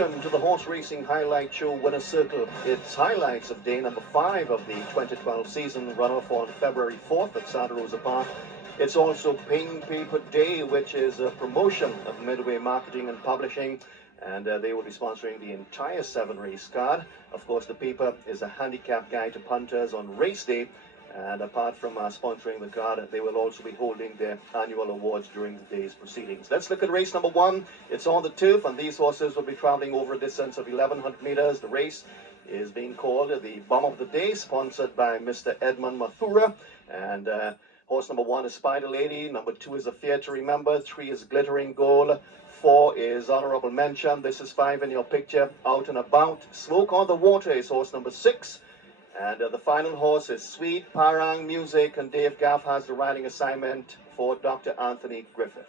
To the horse racing highlight show Winner's Circle. It's highlights of day number 5 of the 2012 season, run-off on February 4th at Santa Rosa Park. It's also Paying Paper Day, which is a promotion of Midway Marketing and Publishing, and they will be sponsoring the entire 7-race card. Of course, the paper is a handicap guide to punters on race day, and apart from sponsoring the card, they will also be holding their annual awards during the day's proceedings. Let's look at race number 1. It's on the turf, and these horses will be traveling over a distance of 1,100 meters. The race is being called the Bomb of the Day, sponsored by Mr. Edmund Mathura. And horse number 1 is Spider Lady. Number 2 is Affair to Remember. 3 is Glittering Goal. 4 is Honorable Mention. This is 5 in your picture. Out and About. Smoke on the Water is horse number 6. And the final horse is Sweet Parang Music, and Dave Gaff has the riding assignment for Dr. Anthony Griffith.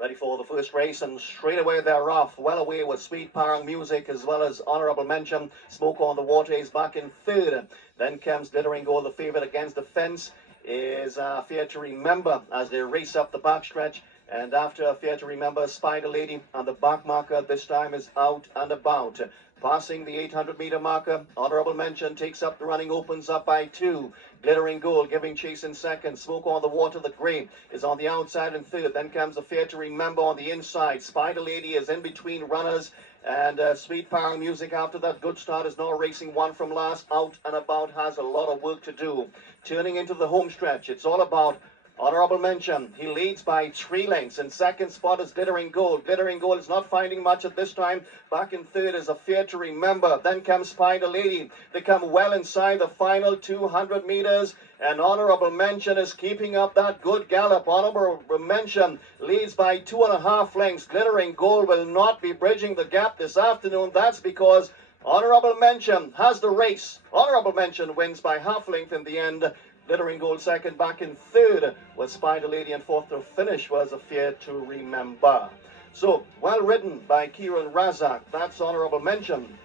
Ready for the first race, and straight away they're off. Well away with Sweet Parang Music as well as Honorable Mention. Smoke on the Water is back in third. Then comes Glittering Gold. The favourite against the fence is Fair to Remember as they race up the backstretch. And after Fair to Remember, Spider Lady, and the back marker this time is Out and About. Passing the 800-meter marker, Honorable Mention takes up the running, opens up by 2. Glittering Gold giving chase in second. Smoke on the Water, the grey, is on the outside in third. Then comes Affair to Remember on the inside. Spider Lady is in between runners. And Sweet Parang Music, after that good start, is now racing one from last. Out and About has a lot of work to do. Turning into the home stretch, it's all about Honorable Mention. He leads by 3 lengths. In second spot is Glittering Gold. Glittering Gold is not finding much at this time. Back in third is Affair to Remember. Then comes Spider Lady. They come well inside the final 200 meters. And Honorable Mention is keeping up that good gallop. Honorable Mention leads by 2.5 lengths. Glittering Gold will not be bridging the gap this afternoon. That's because Honorable Mention has the race. Honorable Mention wins by half length in the end. Glittering Gold second, back in third was Spider Lady, and fourth to finish was Affair to Remember. So, well ridden by Kieran Razak. That's Honorable Mention.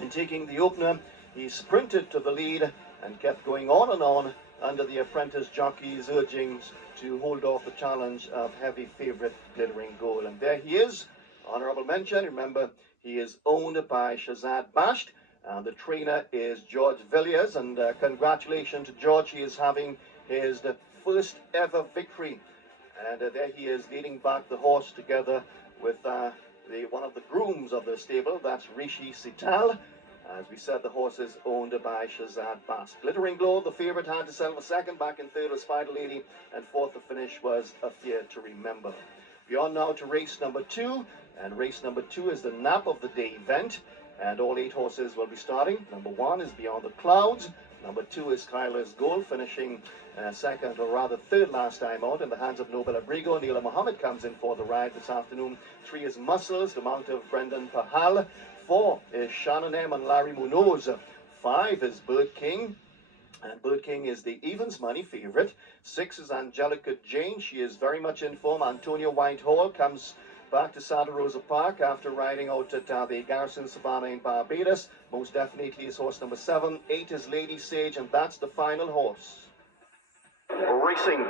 In taking the opener, he sprinted to the lead and kept going on and on under the apprentice jockey's urgings to hold off the challenge of heavy favourite Glittering Gold. And there he is, Honorable Mention. Remember, he is owned by Shazad Basht. The trainer is George Villiers, and congratulations to George. He is having his first ever victory. And there he is leading back the horse together with one of the grooms of the stable. That's Rishi Sital. As we said, the horse is owned by Shazad Bast. Glittering Glow, the favourite, had to settle for second. Back in third was Spider Lady, and fourth to finish was Affair to Remember. We are now to race number 2, and race number 2 is the nap of the day event. And all 8 horses will be starting. Number 1 is Beyond the Clouds. Number 2 is Kyler's Goal, finishing second, or rather third last time out, in the hands of Nobel Abrigo. Neela Muhammad comes in for the ride this afternoon. 3 is Muscles, the mount of Brendan Pahal. 4 is Shannon M and Larry Munoz. 5 is Bird King. And Bird King is the evens money favourite. 6 is Angelica Jane. She is very much in form. Antonia Whitehall comes back to Santa Rosa Park after riding out at the Garrison Savannah in Barbados. Most definitely is horse number 7. 8 is Lady Sage, and that's the final horse. Racing,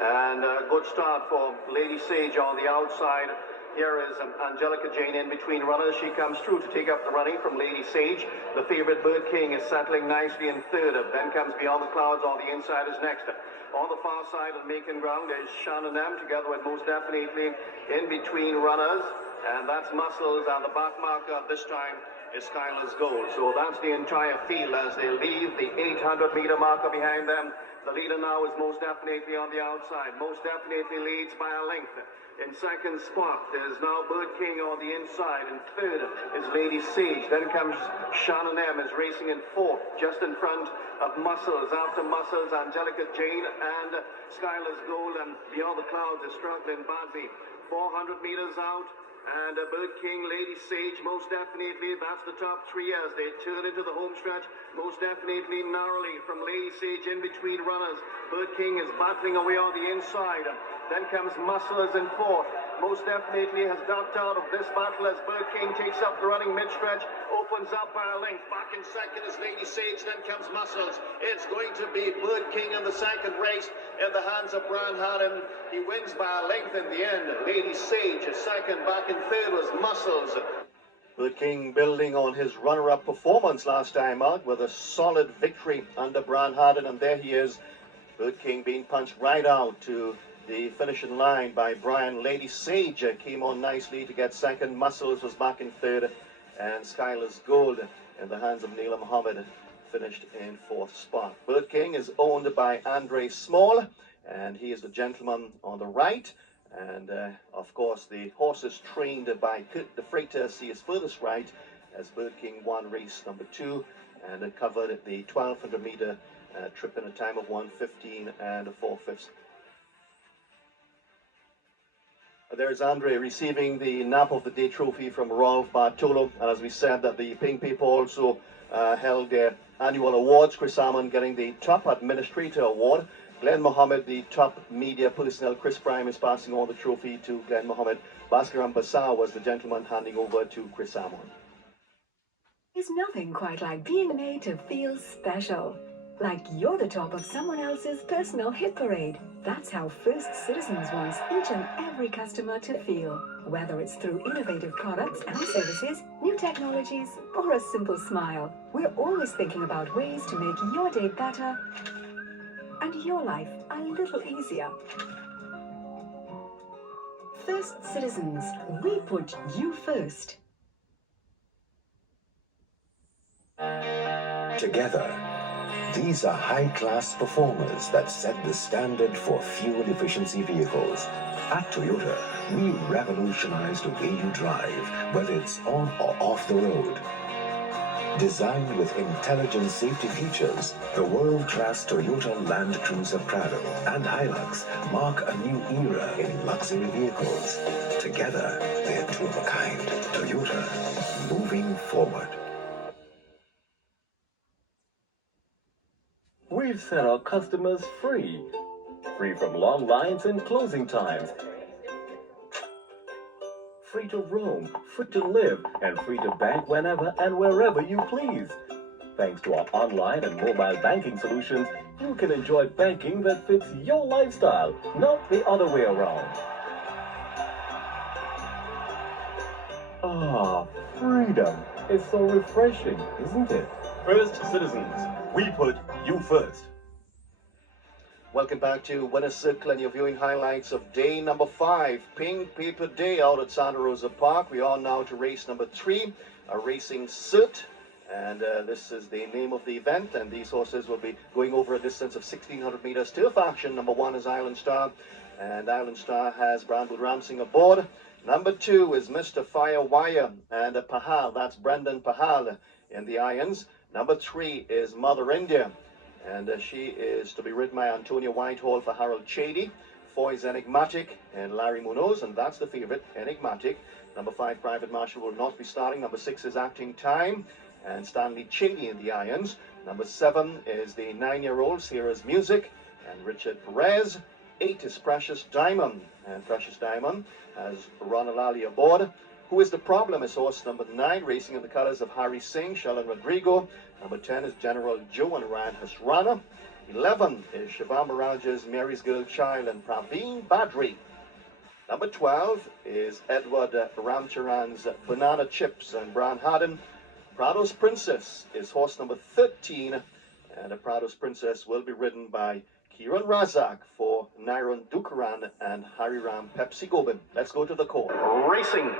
and a good start for Lady Sage on the outside. Here is Angelica Jane in between runners. She comes through to take up the running from Lady Sage. The favourite Bird King is settling nicely in third. Then comes Beyond the Clouds on the inside is next. On the far side of the making ground is Shannon M together with most definitely in between runners. And that's Muscles, and the back marker this time is Kyler's Goal. So that's the entire field as they leave the 800-meter marker behind them. The leader now is most definitely on the outside. Most definitely leads by a length. In second spot is now Bird King on the inside. In third is Lady Sage. Then comes Shannon M is racing in fourth, just in front of Muscles. After Muscles, Angelica Jane and Skylar's Gold, and Beyond the Clouds is struggling badly. 400 meters out. And Bird King, Lady Sage, most definitely, that's the top 3 as they turn into the home stretch. Most definitely narrowly from Lady Sage in between runners. Bird King is battling away on the inside. Then comes Muscles in fourth. most definitely has ducked out of this battle as Bird King takes up the running mid-stretch, opens up by a length. Back in second is Lady Sage, then comes Muscles. It's going to be Bird King in the second race in the hands of Brian Haddon. He wins by a length in the end. Lady Sage is second. Back in third was Muscles. Bird King building on his runner-up performance last time out with a solid victory under Brian Haddon, and there he is. Bird King being punched right out to the finishing line by Brian. Lady Sage came on nicely to get second. Muscles was back in third, and Skylar's Gold in the hands of Neela Muhammad finished in fourth spot. Bird King is owned by Andre Small, and he is the gentleman on the right. And of course, the horse is trained by Kurt de Freitas. He is furthest right as Bird King won race number 2 and it covered the 1200 meter trip in a time of 1:15 and 4/5. There's Andre receiving the Nap of the Day trophy from Rolf Bartolo. And as we said, that the Ping People also held their annual awards. Chris Salmon getting the top administrator award. Glenn Mohammed, the top media personnel. Chris Prime is passing on the trophy to Glenn Mohammed. Bhaskaran Basar was the gentleman handing over to Chris Salmon. There's nothing quite like being made to feel special. Like you're the top of someone else's personal hit parade. That's how First Citizens wants each and every customer to feel. Whether it's through innovative products and services, new technologies, or a simple smile, we're always thinking about ways to make your day better and your life a little easier. First Citizens, we put you first. Together, these are high-class performers that set the standard for fuel efficiency vehicles. At Toyota, we revolutionize the way you drive, whether it's on or off the road. Designed with intelligent safety features, the world-class Toyota Land Cruiser Prado and Hilux mark a new era in luxury vehicles. Together, they're two of a kind. Toyota, moving forward. We've set our customers free. Free from long lines and closing times. Free to roam, free to live, and free to bank whenever and wherever you please. Thanks to our online and mobile banking solutions, you can enjoy banking that fits your lifestyle, not the other way around. Ah, freedom. It's so refreshing, isn't it? First Citizens, we put you first. Welcome back to Winner's Circle and your viewing highlights of day number 5, Pink Paper Day out at Santa Rosa Park. We are now to race number 3, a racing cert, and this is the name of the event, and these horses will be going over a distance of 1600 meters. Turf action. Number 1 is Island Star, and Island Star has Brandwood Ramsing aboard. Number 2 is Mr. Firewire and Pahal, that's Brendan Pahal in the irons. Number 3 is Mother India, and she is to be ridden by Antonia Whitehall for Harold Chady. 4 is Enigmatic and Larry Munoz, and that's the favourite, Enigmatic. Number 5, Private Marshal, will not be starting. Number 6 is Acting Time and Stanley Chady in the irons. Number 7 is the 9-year-old Sierra's Music and Richard Perez. 8 is Precious Diamond, and Precious Diamond has Ron Alali aboard. Who is the Problem is horse number 9, racing in the colours of Harry Singh, Sheldon Rodrigo. Number 10 is General Joe and Ryan Hasrana. 11 is Shiva Mirage's Mary's Girl Child and Praveen Badri. Number 12 is Edward Ramcharan's Banana Chips and Brian Haddon. Prado's Princess is horse number 13, and the Prado's Princess will be ridden by Kieran Razak for Nairon Dukaran and Hariram Pepsi Gobin. Let's go to the call. Racing.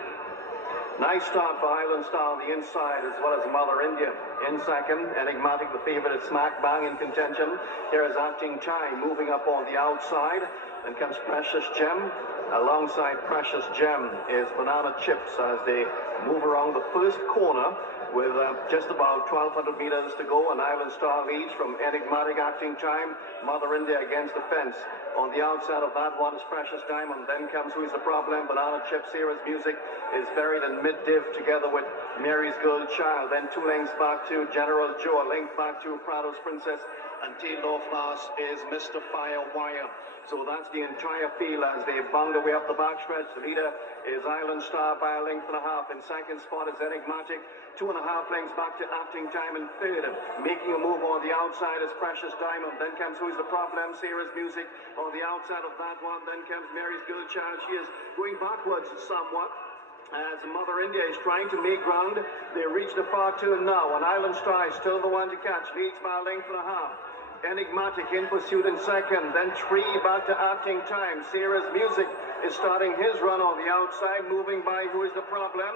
Nice start for Island Star on the inside, as well as Mother India in second. Enigmatic, the favourite, is smack bang in contention. Here is Acting Time moving up on the outside. Then comes Precious Gem. Alongside Precious Gem is Banana Chips as they move around the first corner with just about 1200 meters to go. And Island Star leads from Enigmatic, Acting Time, Mother India against the fence. On the outside of that one is Precious Diamond. Then comes Who is the Problem? Banana Chips. Sierra's Music is buried in mid-div together with Mary's Girl Child. Then 2 lengths back to General Joe, a length back to Prado's Princess. and tailed off last is Mr. Firewire. So that's the entire field as they bound away up the backstretch. The leader is Island Star by a length and a half. In second spot is Enigmatic, 2.5 lengths back to Acting Time in third. Making a move on the outside is Precious Diamond. Then comes Who's the Problem, Sarah's Music. On the outside of that one, then comes Mary's Girl Child. She is going backwards somewhat, as Mother India is trying to make ground. They reach the far turn now, and Island Star is still the one to catch. Leads by a length and a half. Enigmatic in pursuit in second, then Tree back to Acting Time. Sarah's Music is starting his run on the outside, moving by Who is the Problem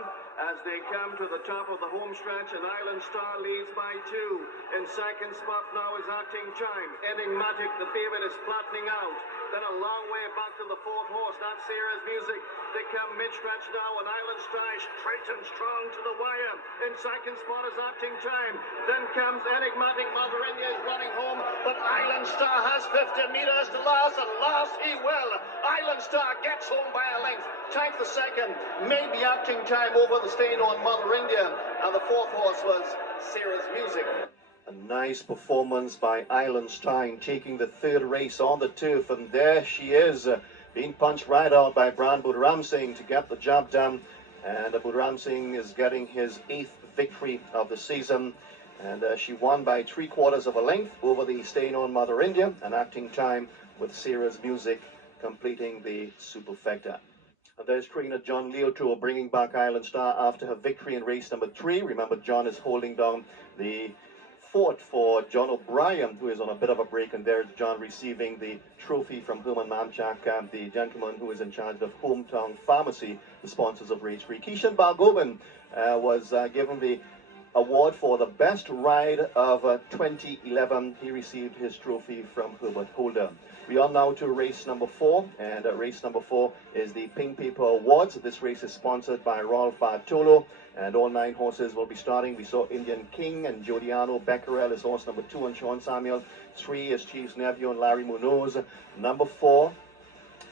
as they come to the top of the home stretch, and Island Star leads by 2. In second spot now is Acting Time. Enigmatic, the favorite, is flattening out. Then a long way back to the fourth horse, that's Sarah's Music. They come mid-stretch now, and Island Star is straight and strong to the wire. In second spot is Acting Time. Then comes Enigmatic. Mother India is running home, but Island Star has 50 meters to last, and last he will. Island Star gets home by a length. Time for second, maybe Acting Time over the stain on Mother India, and the fourth horse was Sarah's Music. A nice performance by Island Star taking the third race on the turf, and there she is, being punched right out by Bran Budram Singh to get the job done. And Budram Singh is getting his 8th victory of the season, and she won by 3/4 of a length over the stain on Mother India, and Acting Time with Sarah's Music completing the superfecta. And there's trainer John Leotour bringing back Island Star after her victory in race number 3. Remember, John is holding down the fort for John O'Brien, who is on a bit of a break, and there's John receiving the trophy from Herman Mamchak, the gentleman who is in charge of Hometown Pharmacy, the sponsors of race 3. Kishan Balgobin was given the award for the best ride of 2011. He received his trophy from Herbert Holder. We are now to race number 4, and race number 4 is the Pink Paper Awards. This race is sponsored by Rolf Bartolo, and all 9 horses will be starting. We saw Indian King and Jodiano. Becquerel is horse number 2, and Sean Samuel. 3 is Chief's Nephew and Larry Munoz. Number 4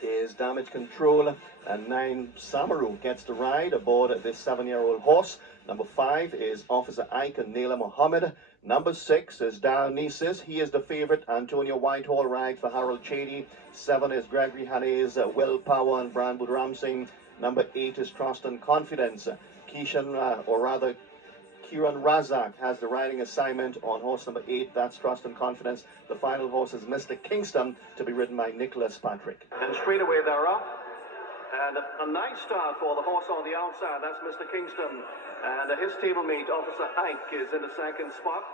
is Damage Control, and 9 Samaru gets the ride aboard this 7-year-old horse. Number 5 is Officer Ike and Naila Mohammed. Number 6 is Dionysus. He is the favorite. Antonio Whitehall rides for Harold Chady. 7 is Gregory Haney's Willpower and Bran Budram Singh. Number 8 is Trust and Confidence. Kieran Razak has the riding assignment on horse number 8. That's Trust and Confidence. The final horse is Mr. Kingston, to be ridden by Nicholas Patrick. And straight away they're up. And a nice start for the horse on the outside. That's Mr. Kingston. And his stablemate, Officer Ike, is in the second spot.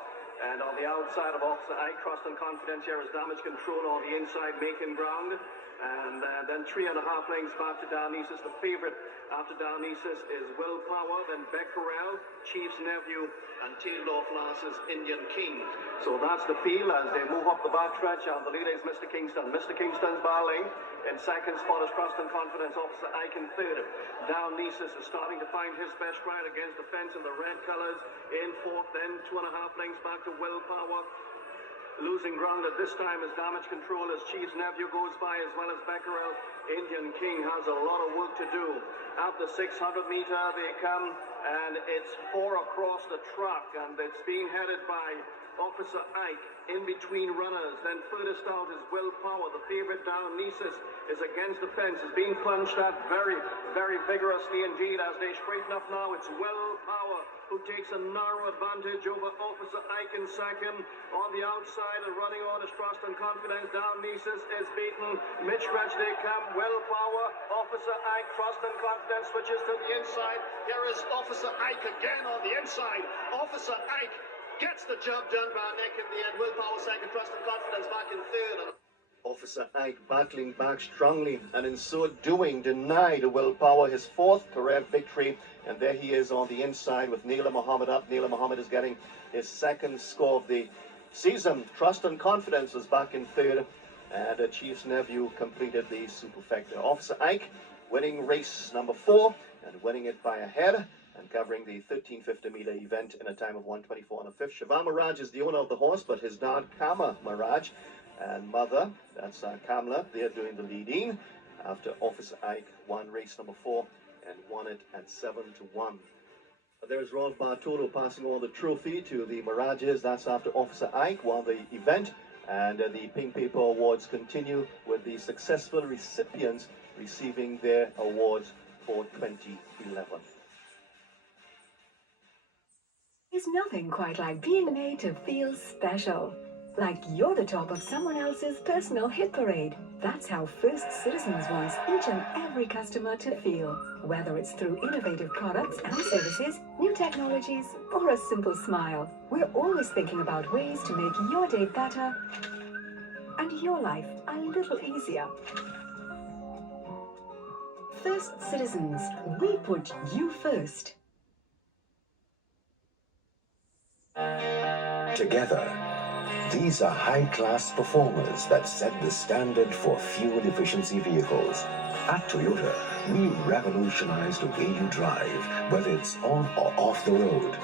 And on the outside of Officer Ike, Trust and Confidence here is Damage Control on the inside, making ground. And then 3.5 lengths back to Dionysus. The favorite after Dionysus is Willpower, then Becquerel, Chief's Nephew, and tailed off last is Indian King. So that's the field as they move up the backstretch, and the leader is Mr. Kingston. Mr. Kingston's by a length. In second spot is Trust and Confidence, Officer Ike in third. Dionysus is starting to find his best ride against the fence in the red colors. In fourth, then 2.5 lengths back to Willpower. Losing ground at this time is Damage Control as Chief's Nephew goes by, as well as Becquerel. Indian King has a lot of work to do. At the 600 meter they come, and it's 4 across the track, and it's being headed by Officer Ike in between runners. Then furthest out is Willpower. The favorite Dionysus is against the fence, is being punched at very, very vigorously indeed as they straighten up now. It's Willpower who takes a narrow advantage over Officer Ike in second. On the outside and running on is Trust and Confidence. Dionysus is beaten. Mid-stretch they come. Willpower, Officer Ike, Trust and Confidence switches to the inside. Here is Officer Ike again on the inside. Officer Ike gets the job done by Nick in the end. Willpower second, Trust and Confidence back in third. Officer Ike battling back strongly, and in so doing denied Willpower his 4th career victory. And there he is on the inside with Naila Mohammed up. Naila Mohammed is getting his 2nd score of the season. Trust and Confidence was back in third, and Chief's Nephew completed the superfecta. Officer Ike winning race number 4 and winning it by a head, and covering the 1350 meter event in a time of 1:24 and a fifth. Shivam Maraj is the owner of the horse, but his dad Kama Maraj and mother, that's Kamla, they're doing the lead-in after Officer Ike won race number 4 and won it at 7-1. There's Rolf Bartolo passing on the trophy to the Mirages. That's after Officer Ike won the event And the Pink Paper Awards continue with the successful recipients receiving their awards for 2011. There's nothing quite like being made to feel special. Like you're the top of someone else's personal hit parade. That's how First Citizens wants each and every customer to feel. Whether it's through innovative products and services, new technologies, or a simple smile. We're always thinking about ways to make your day better and your life a little easier. First Citizens, we put you first. Together, these are high-class performers that set the standard for fuel efficiency vehicles. At Toyota, we revolutionize the way you drive, whether it's on or off the road.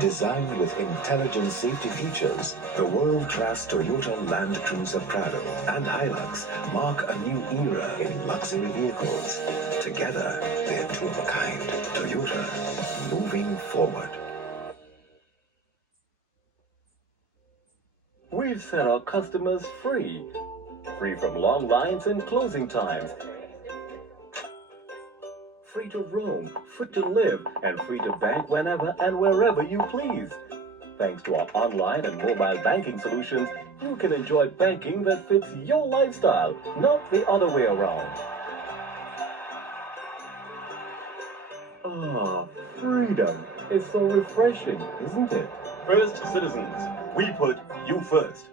Designed with intelligent safety features, the world-class Toyota Land Cruiser Prado and Hilux mark a new era in luxury vehicles. Together, they're two of a kind. Toyota, moving forward. We've set our customers free. Free from long lines and closing times. Free to roam, free to live, and free to bank whenever and wherever you please. Thanks to our online and mobile banking solutions, you can enjoy banking that fits your lifestyle, not the other way around. Ah, freedom is so refreshing, isn't it? First Citizens, we put you first.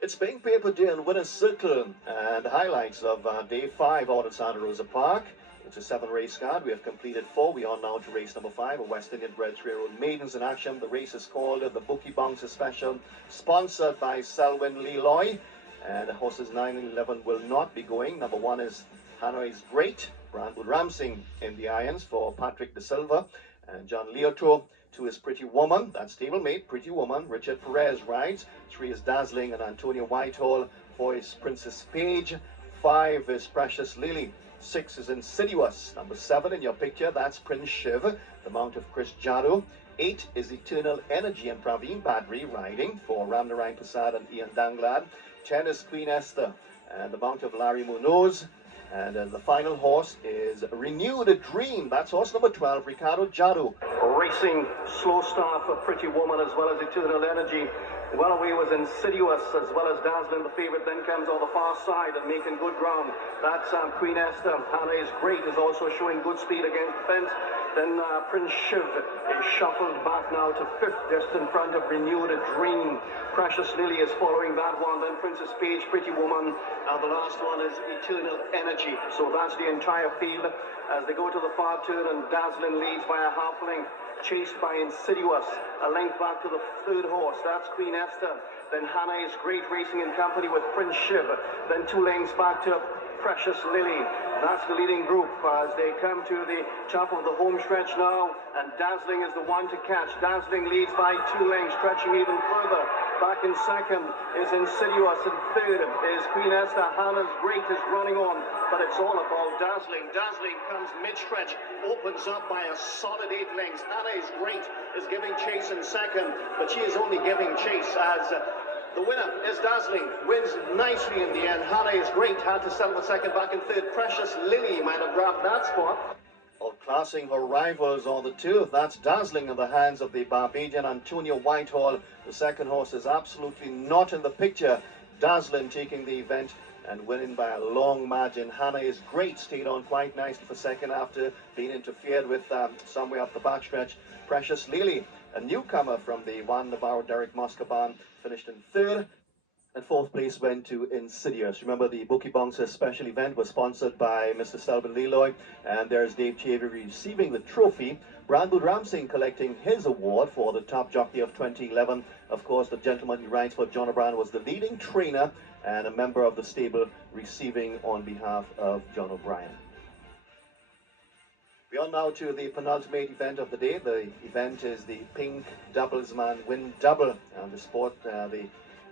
It's Pink Paper Day in Winner's Circle and highlights of Day 5 out at Santa Rosa Park. It's a 7-race card. We have completed 4. We are now to race number 5, a West Indian bred 3-year-old maidens in action. The race is called the Bookie Bouncer Special, sponsored by Selwyn Leroy. And horses 9 and 11 will not be going. Number 1 is Hanoi's Great, Brandwood Ramsing in the irons for Patrick De Silva. And John Leoto. 2 is Pretty Woman, that's stablemate, Pretty Woman. Richard Perez rides. 3 is Dazzling and Antonio Whitehall. 4 is Princess Page. 5 is Precious Lily. 6 is Insidious. Number 7 in your picture, that's Prince Shiv, the mount of Chris Jaddo. 8 is Eternal Energy and Praveen Badri riding for Ramnarayan Prasad and Ian Danglad. 10 is Queen Esther and the mount of Larry Munoz. And the final horse is Renewed Dream. That's horse number 12, Ricardo Jaddo. Racing slow start for Pretty Woman as well as Eternal Energy. Well away was Insidious as well as Dazzling, the favourite. Then comes on the far side and making good ground. That's Queen Esther. Hannah is Great is also showing good speed against the fence. Then Prince Shiv is shuffled back now to 5th, just in front of Renewed Dream. Precious Lily is following that one. Then Princess Page, Pretty Woman. And the last one is Eternal Energy. So that's the entire field as they go to the far turn, and Dazzling leads by a half length, chased by Insidious. A length back to the 3rd horse, that's Queen Esther. Then Hannah is Great racing in company with Prince Shiv. Then 2 lengths back to Precious Lily. That's the leading group as they come to the top of the home stretch now, and Dazzling is the one to catch. Dazzling leads by 2 lengths, stretching even further. Back in 2nd is Insidious, and 3rd is Queen Esther. Hannah's Great is running on, but it's all about Dazzling. Dazzling comes mid-stretch, opens up by a solid 8 lengths. Hannah is Great is giving chase in 2nd, but she is only giving chase as the winner is Dazzling, wins nicely in the end. Hannah is Great, had to settle the 2nd, back in 3rd. Precious Lily might have grabbed that spot. Outclassing her rivals on the turf, that's Dazzling in the hands of the Barbadian Antonio Whitehall. The 2nd horse is absolutely not in the picture. Dazzling taking the event and winning by a long margin. Hannah is Great stayed on quite nicely for 2nd after being interfered with somewhere up the backstretch. Precious Lily, a newcomer from the Juan Navarro Derek Moscaban, finished in 3rd. And 4th place went to Insidious. Remember, the Bookie Bouncer special event was sponsored by Mr. Selwyn Leroy. And there's Dave Chavy receiving the trophy. Brandwood Ramsing collecting his award for the top jockey of 2011. Of course, the gentleman he rides for, John O'Brien, was the leading trainer and a member of the stable, receiving on behalf of John O'Brien. We are now to the penultimate event of the day. The event is the Pink Doublesman Win Double. And the sport, the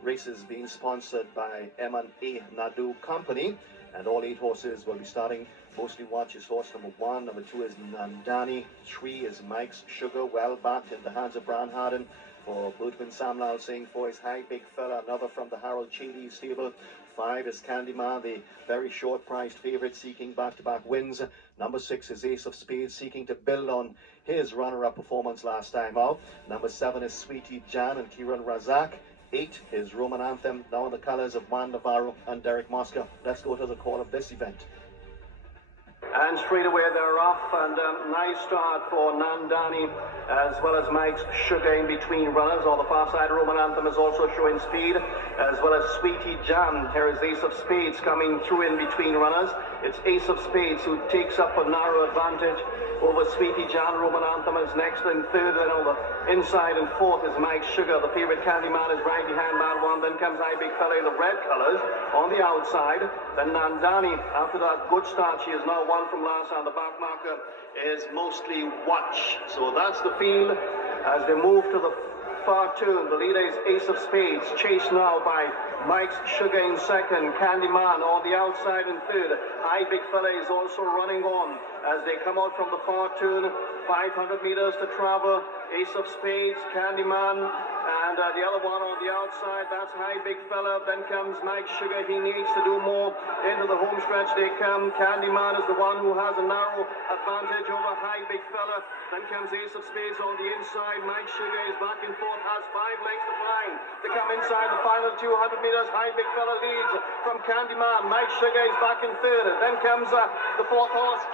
race is being sponsored by M&A Nadu Company. And all 8 horses will be starting. Mostly Watch is horse number 1. Number 2 is Nandani. 3 is Mike's Sugar, well backed in the hands of Brian Harden. for Bootman Samlal Singh for his High Big Fella, another from the Harold Chady stable. 5 is Candyman, the very short-priced favourite seeking back-to-back wins. Number 6 is Ace of Spades, seeking to build on his runner-up performance last time out. Number 7 is Sweetie Jan and Kieran Razak. 8 is Roman Anthem, now in the colours of Juan Navarro and Derek Mosca. Let's go to the call of this event. And straight away they're off, and nice start for Nandani as well as Mike's Sugar in between runners. On the far side, Roman Anthem is also showing speed, as well as Sweetie Jam. Here is Ace of Spades coming through in between runners. It's Ace of Spades who takes up a narrow advantage over Sweetie Jam. Roman Anthem is next and third, then on the inside and fourth is Mike's Sugar. The favourite Candyman is right behind that one. Then comes High Big Fella in the red colours on the outside. Then Nandani, after that good start, she is now one from last, and the back marker is mostly Watch. So that's the field as they move to the far turn. The leader is Ace of Spades, chased now by Mike's Sugar in second, Candyman on the outside in third. High Big Fella is also running on as they come out from the far turn. 500 meters to travel. Ace of Spades, Candyman, and the other one on the outside, that's High Big Fella. Then comes Mike Sugar, he needs to do more. Into the home stretch they come. Candyman is the one who has a narrow advantage over High Big Fella. Then comes Ace of Spades on the inside. Mike Sugar is back and forth, has 5 lengths to climb. They come inside the final 200 meters. High Big Fella leads from Candyman. Mike Sugar is back in third. Then comes the fourth horse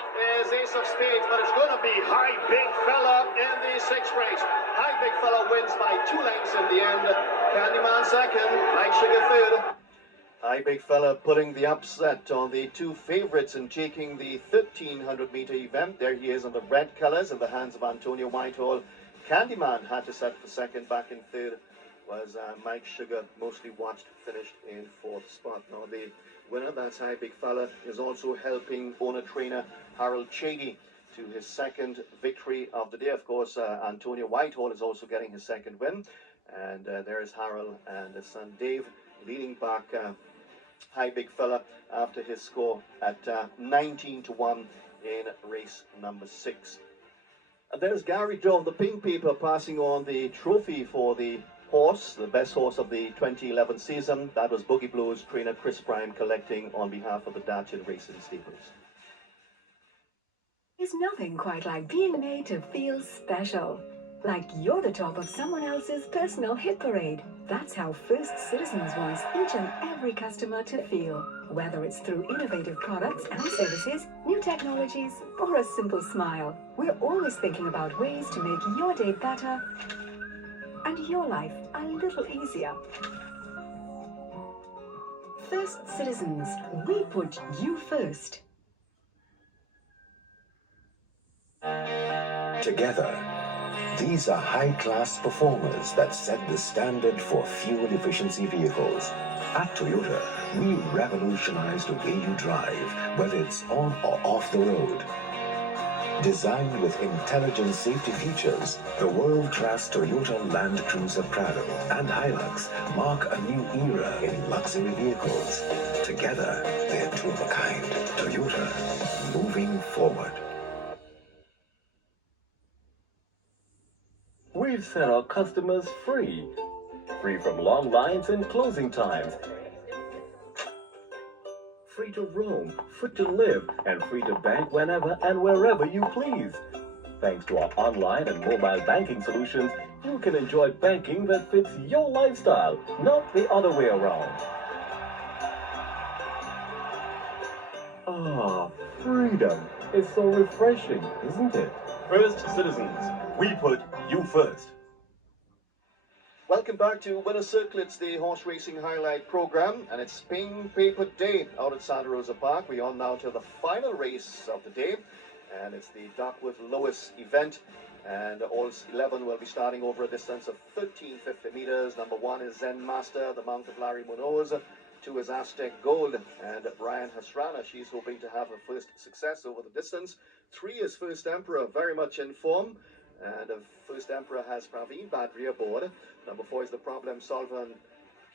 is Ace of Spades, but it's going to be High Big Fella in the 6th race. High Big Fella wins by 2 lengths in the end. Candyman second, Mike Sugar third. High Big Fella putting the upset on the 2 favourites and taking the 1300 metre event. There he is in the red colours in the hands of Antonio Whitehall. Candyman had to set for second. Back in third was Mike Sugar, mostly watched, finished in 4th spot. Now the winner, that's High Big Fella, is also helping owner-trainer Harold Chady to his 2nd victory of the day. Of course, Antonio Whitehall is also getting his 2nd win. And there's Harold and his son Dave leading back High Big Fella after his score at 19-1 in race number 6. And there's Gary Dove, the pink paper, passing on the trophy for the horse, the best horse of the 2011 season. That was Boogie Blues trainer Chris Prime collecting on behalf of the Datchin Racing Stables. There's nothing quite like being made to feel special. Like you're the top of someone else's personal hit parade. That's how First Citizens wants each and every customer to feel. Whether it's through innovative products and services, new technologies, or a simple smile, we're always thinking about ways to make your day better and your life a little easier. First Citizens, we put you first. Together, these are high-class performers that set the standard for fuel efficiency vehicles. At Toyota, we revolutionize the way you drive, whether it's on or off the road. Designed with intelligent safety features, the world-class Toyota Land Cruiser Prado and Hilux mark a new era in luxury vehicles. Together, they're two of a kind. Toyota, moving forward. We've set our customers free. Free from long lines and closing times. Free to roam, free to live, and free to bank whenever and wherever you please. Thanks to our online and mobile banking solutions, you can enjoy banking that fits your lifestyle, not the other way around. Ah, freedom. It's so refreshing, isn't it? First Citizens, we put you first. Welcome back to Winner's Circle. It's the horse racing highlight program, and it's Pink Paper Day out at Santa Rosa Park. We're on now to the final race of the day, and it's the Duckworth Lewis event. And all 11 will be starting over a distance of 1350 meters. Number 1 is Zen Master, the mount of Larry Munoz. 2 is Aztec Gold, and Brian Hasrana, she's hoping to have her first success over the distance. 3 is First Emperor, very much in form. And First Emperor has Praveen Badri aboard. Number 4 is the Problem Solver,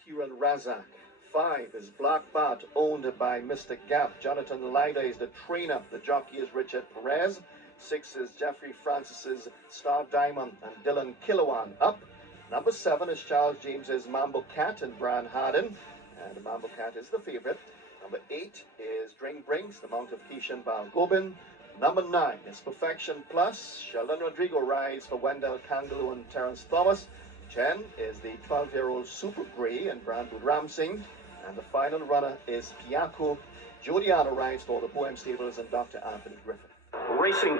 Kieran Razak. 5 is Black Bat, owned by Mr. Gap. Jonathan Lyda is the trainer. The jockey is Richard Perez. 6 is Jeffrey Francis's Star Diamond and Dylan Kilowan up. Number 7 is Charles James's Mambo Cat and Brian Harden, and the Mambo Cat is the favorite. Number 8 is Drink Brinks, the Mount of Keishan Balgobin. Number 9 is Perfection Plus. Sheldon Rodrigo rides for Wendell Kangaloo and Terence Thomas. 10 is the 12-year-old Super Grey and Brandwood Ramsing. And the final runner is Piaco. Jodiana rides for the Poem Stables and Dr. Anthony Griffin. Racing.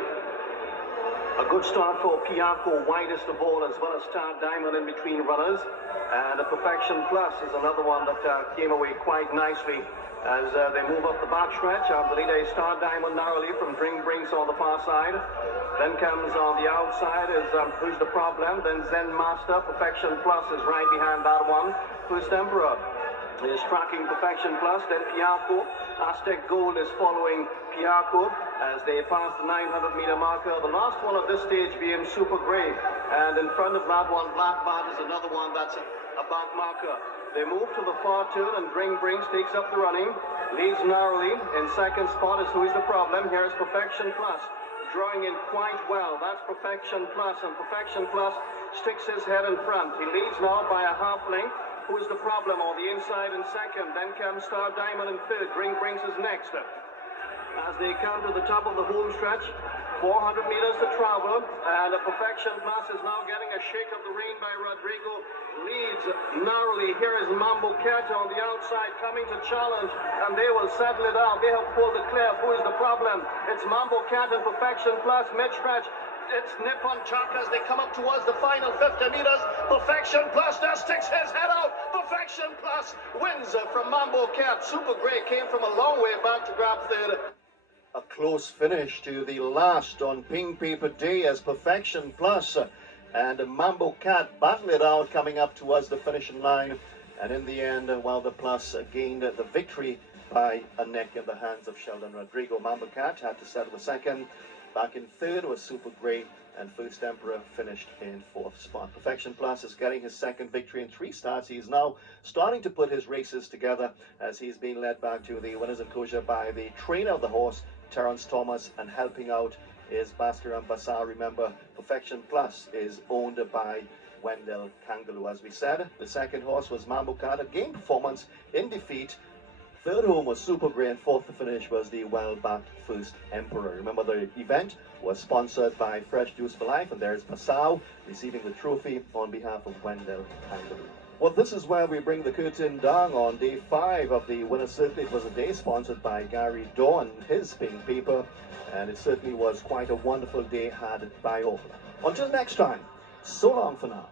A good start for Piaco, widest of all, as well as Star Diamond in between runners. And the Perfection Plus is another one that came away quite nicely as they move up the backstretch. The leader is Star Diamond narrowly from Drink Brinks on the far side. Then comes on the outside is Who's the Problem. Then Zen Master. Perfection Plus is right behind that one. Who's Emperor is tracking Perfection Plus. Then Piaco. Aztec Gold is following Piaco as they pass the 900-meter marker. The last one at this stage being Super Grey. And in front of that one, Black Bat is another one that's a back marker. They move to the far turn and Drink Brinks takes up the running. Leads narrowly. In second spot is Who's the Problem. Here's Perfection Plus. Drawing in quite well. That's Perfection Plus. And Perfection Plus sticks his head in front. He leads now by a half length. Who's the Problem on the inside in second. Then comes Star Diamond in third. Drink Brinks is next. As they come to the top of the home stretch, 400 meters to travel, and the Perfection Plus is now getting a shake of the rein by Rodrigo. Leads narrowly. Here is Mambo Cat on the outside coming to challenge, and they will settle it out. They have pulled it clear. Who is the Problem? It's Mambo Cat and Perfection Plus mid-stretch. It's nip on chalk as they come up towards the final 50 meters. Perfection Plus now sticks his head out. Perfection Plus wins from Mambo Cat. Super Grey came from a long way back to grab third. A close finish to the last on Pink Paper Day as Perfection Plus and Mambo Cat battle it out coming up towards the finishing line. And in the end, while the Plus gained the victory by a neck in the hands of Sheldon Rodrigo. Mambo Cat had to settle the second. Back in third was Super Grey, and First Emperor finished in fourth spot. Perfection Plus is getting his second victory in 3 starts. He's now starting to put his races together as he's being led back to the winners enclosure by the trainer of the horse, Terence Thomas, and helping out is Bhaskaran Basar. Remember, Perfection Plus is owned by Wendell Kangaloo. As we said, the second horse was Mambo Cat, a game performance in defeat. Third home was Super Grey, and fourth to finish was the well-backed First Emperor. Remember, the event was sponsored by Fresh Juice for Life, and there's Passau receiving the trophy on behalf of Wendell Kangaloo. Well, this is where we bring the curtain down on day 5 of the Winner's Circle. It was a day sponsored by Gary Daw and his Pink Paper, and it certainly was quite a wonderful day had by all. Until next time, so long for now.